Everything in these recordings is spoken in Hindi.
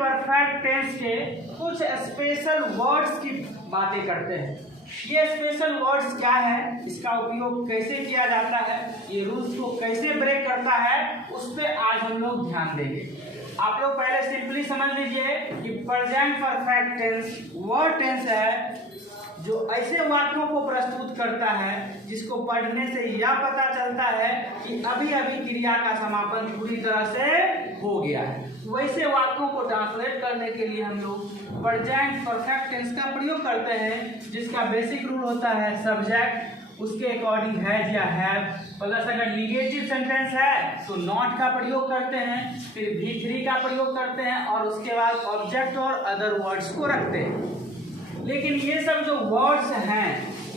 परफेक्ट टेंस के कुछ स्पेशल वर्ड्स की बातें करते हैं। ये स्पेशल वर्ड्स क्या है, इसका उपयोग कैसे किया जाता है, ये रूल्स को कैसे ब्रेक करता है, उस पर आज हम लोग ध्यान देंगे। आप लोग पहले सिंपली समझ लीजिए कि प्रेजेंट परफेक्ट टेंस वो टेंस है जो ऐसे वाक्यों को प्रस्तुत करता है जिसको पढ़ने से यह पता चलता है कि अभी अभी क्रिया का समापन पूरी तरह से हो गया है। वैसे वाक्यों को ट्रांसलेट करने के लिए हम लोग प्रेजेंट परफेक्ट टेंस का प्रयोग करते हैं, जिसका बेसिक रूल होता है सब्जेक्ट, उसके अकॉर्डिंग हैज या हैव, प्लस अगर निगेटिव सेंटेंस है तो नॉट का प्रयोग करते हैं, फिर V3 का प्रयोग करते हैं और उसके बाद ऑब्जेक्ट और अदर वर्ड्स को रखते हैं। लेकिन ये सब जो वर्ड्स हैं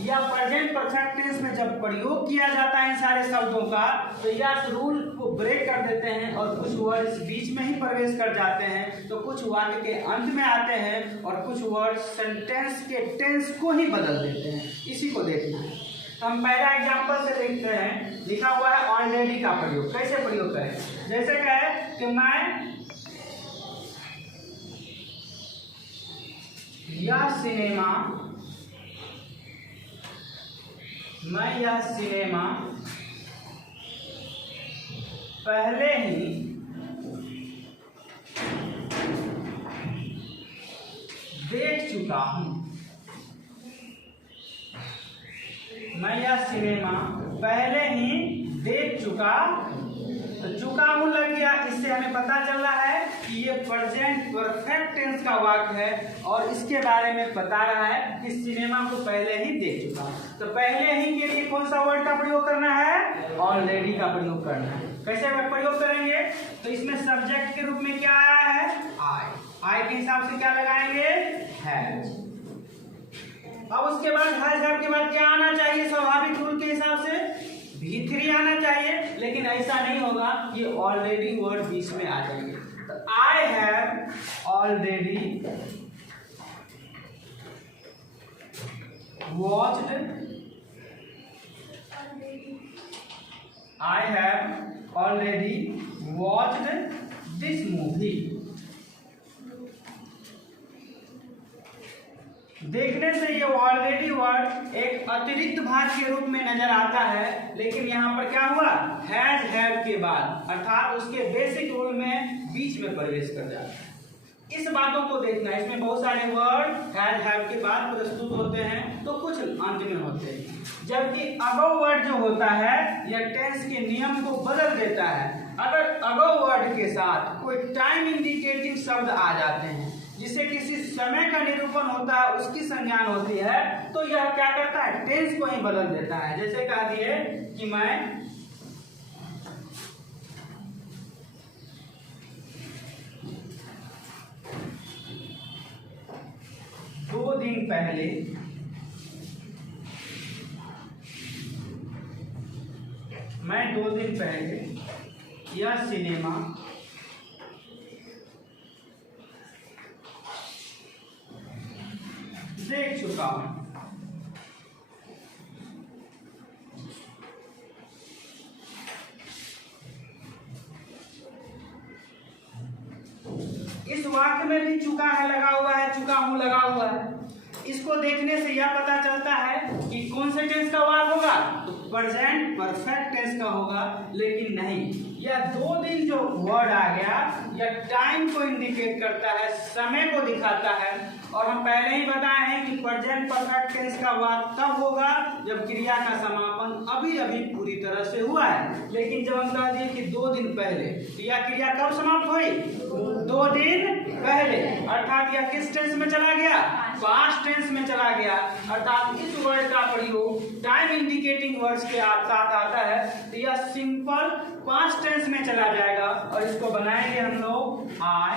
या प्रेजेंट परफेक्ट टेंस में जब प्रयोग किया जाता है इन सारे शब्दों का, तो यह रूल को ब्रेक कर देते हैं और कुछ वर्ड्स बीच में ही प्रवेश कर जाते हैं, तो कुछ वाक्य के अंत में आते हैं और कुछ वर्ड्स सेंटेंस के टेंस को ही बदल देते हैं। इसी को देखना है। तो हम पहला एग्जांपल से देखते हैं। लिखा हुआ है ऑलरेडी का प्रयोग। कैसे प्रयोग करें? जैसे कहे कि मैं यह सिनेमा पहले ही देख चुका हूं। मैं यह सिनेमा पहले ही देख चुका, तो चुका हूं लग गया। इससे हमें पता चल रहा है कि ये प्रेजेंट परफेक्ट टेंस का वाक्य है और इसके बारे में बता रहा है कि सिनेमा को पहले ही देख चुका। तो पहले ही के लिए कौन सा वर्ड का प्रयोग करना है? ऑलरेडी का प्रयोग करना है। कैसे प्रयोग करेंगे? तो इसमें सब्जेक्ट के रूप में क्या आया है? आई के हिसाब से क्या लगाएंगे? हैज। अब उसके बाद हैज के बाद क्या आना चाहिए? स्वाभाविक रूल के हिसाब से V3 आना चाहिए, लेकिन ऐसा नहीं होगा, ये ऑलरेडी वर्ड बीच में आ जाएंगे। तो I have already watched, I have already watched this movie. देखने से ये ऑलरेडी वर्ड एक अतिरिक्त भाग के रूप में नजर आता है, लेकिन यहाँ पर क्या हुआ? हैज हैव के बाद, अर्थात उसके बेसिक रूल में बीच में प्रवेश कर जाता है। इस बातों को देखना। इसमें बहुत सारे वर्ड हैज हैव के बाद प्रस्तुत होते हैं, तो कुछ अंत में होते हैं। जबकि अबव वर्ड जो होता है यह टेंस के नियम को बदल देता है। अगर अबव वर्ड के साथ कोई टाइम इंडिकेटिंग शब्द आ जाते हैं जिससे किसी समय का निरूपण होता है, उसकी संज्ञान होती है, तो यह क्या करता है? टेंस को ही बदल देता है। जैसे कह दिए कि मैं 2 दिन पहले यह सिनेमा देख चुका हूं। इस वाक्य में भी चुका है लगा हुआ है, चुका हूं लगा हुआ है। इसको देखने से यह पता चलता है कि कौन से टेंस का वाक्य होगा? तो प्रेजेंट परफेक्ट टेंस का होगा। लेकिन नहीं, यह 2 दिन जो वर्ड आ गया यह टाइम को इंडिकेट करता है, समय को दिखाता है। और हम पहले ही बताए हैं कि प्रेजेंट परफेक्ट टेंस का वाक्य तब होगा जब क्रिया का समापन अभी अभी पूरी तरह से हुआ है। लेकिन जब हम कह दिए कि 2 दिन पहले, तो यह क्रिया कब समाप्त हुई? 2 दिन पहले, अर्थात यह किस टेंस में चला गया? पास्ट टेंस में चला गया। अर्थात इस वर्ड का प्रयोग टाइम इंडिकेटिंग वर्ड्स के साथ आता है, तो यह सिंपल पास्ट टेंस में चला जाएगा। और इसको बनाएंगे हम लोग I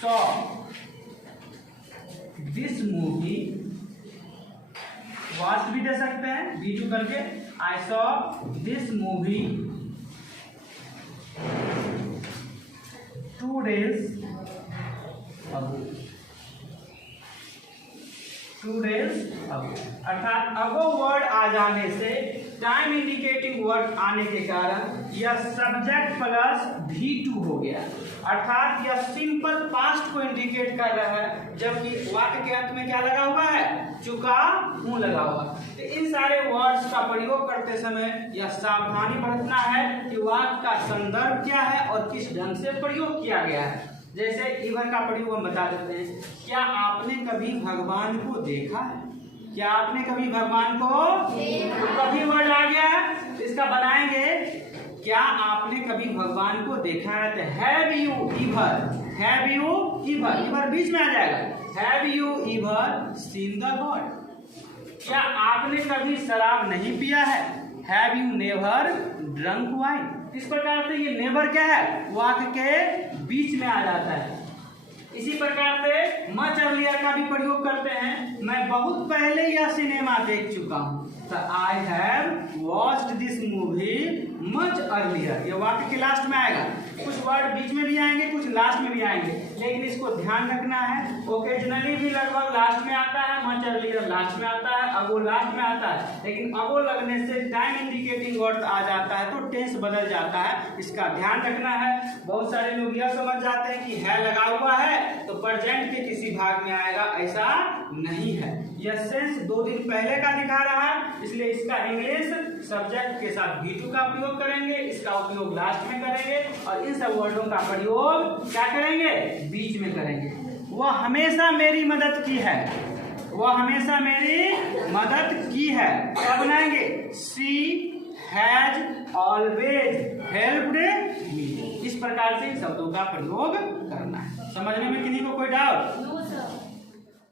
saw this movie, watch भी दे सकते हैं V2 करके। I saw this movie 2 days ago। 2 days ago। अर्थात अगो वर्ड आ जाने से, टाइम इंडिकेटिंग वर्ड आने के कारण यह सब्जेक्ट प्लस V2 हो गया। अर्थात यह सिंपल पास्ट को इंडिकेट कर रहा है, जबकि वाक्य के अंत में क्या लगा हुआ है, चुका हूं लगा हुआ। तो इन सारे वर्ड्स का प्रयोग करते समय यह सावधानी बरतना है कि वाक्य का संदर्भ क्या है और किस ढंग से प्रयोग किया गया है। जैसे इवर का प्रयोग हम बता देते हैं, क्या आपने कभी भगवान को देखा है? क्या आपने कभी भगवान को देखा? तो कभी वर्ड आ गया है, तो इसका बनाएंगे, क्या आपने कभी भगवान को देखा है? तो have you ever, have you ever, ever बीच में आ जाएगा, have you ever seen the god? क्या आपने कभी शराब नहीं पिया है? Have you never drunk wine? इस प्रकार से ये नेवर क्या है, वाक्य के बीच में आ जाता है। इसी प्रकार से मच अर्लियर का भी प्रयोग करते हैं, मैं बहुत पहले यह सिनेमा देख चुका हूँ। तो I have watched this movie much earlier, ये वाक्य के लास्ट में आएगा। कुछ वर्ड बीच में भी आएंगे, कुछ लास्ट में भी आएंगे, लेकिन इसको ध्यान रखना है। ओकेजनली भी लगभग लास्ट में आता है, मच अर्लियर लास्ट में आता है, अगो लास्ट में आता है, लेकिन अगो लगने से टाइम इंडिकेटिंग वर्ड आ जाता है तो टेंस बदल जाता है, इसका ध्यान रखना है। बहुत सारे लोग यह समझ जाते हैं कि है लगा हुआ है तो प्रेजेंट के किसी भाग में आएगा, ऐसा नहीं है। यह सेंस 2 दिन पहले का दिखा रहा है, इसलिए इसका इंग्लिश सब्जेक्ट के साथ V2 का प्रयोग करेंगे, इसका उपयोग लास्ट में करेंगे और इन सब वर्डों का प्रयोग क्या करेंगे, बीच में करेंगे। वह हमेशा मेरी मदद की है, वह हमेशा मेरी मदद की है, क्या बनाएंगे, she has always helped me. इस प्रकार से शब्दों का प्रयोग करना है। समझने में किसी को कोई डाउट?